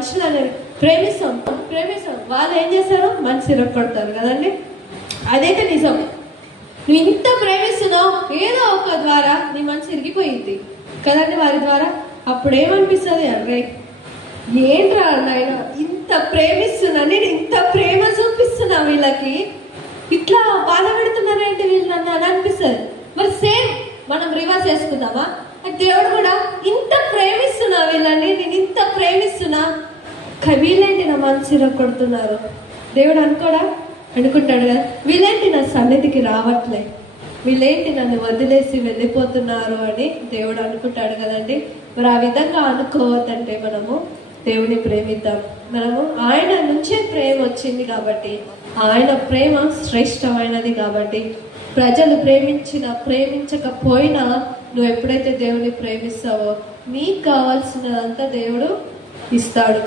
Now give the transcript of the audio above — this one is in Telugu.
మనుషులని ప్రేమిస్తాం, వాళ్ళు ఏం చేస్తారు? మనసు ఇరగొడతారు కదండి. అదైతే నిజం. నువ్వు ఇంత ప్రేమిస్తున్నావు, ఏదో ఒక ద్వారా నీ మనసు ఇరిగిపోయింది కదండి వారి ద్వారా. అప్పుడు ఏమనిపిస్తుంది? అరే ఏంట్రా నాయన, ఇంత ప్రేమిస్తున్నా నేను, ఇంత ప్రేమ చూపిస్తున్నా వీళ్ళకి, ఇట్లా బాధ పెడుతున్నారంటే వీళ్ళు నన్ను అని అనిపిస్తుంది. మరి సేమ్ మనం రివర్స్ చేసుకుందామా? దేవుడు కూడా ఇంత ప్రేమిస్తున్నా వీళ్ళని, నేను ఇంత ప్రేమిస్తున్నా, వీళ్ళేంటి నా మనసు ఇరగొడుతున్నారు? దేవుడు అనుకుంటాడు కదా, వీళ్ళేంటి నా సన్నిధికి రావట్లే, వీళ్ళేంటి నన్ను వదిలేసి వెళ్ళిపోతున్నారు అని దేవుడు అనుకుంటాడు కదండి. మరి ఆ విధంగా అనుకోవద్దంటే మనము దేవుని ప్రేమిద్దాం. మనము ఆయన నుంచే ప్రేమ వచ్చింది కాబట్టి, ఆయన ప్రేమ శ్రేష్టమైనది కాబట్టి, ప్రజలు ప్రేమించకపోయినా నువ్వు ఎప్పుడైతే దేవుని ప్రేమిస్తావో నీకు కావాల్సినదంతా దేవుడు ఇస్తాడు.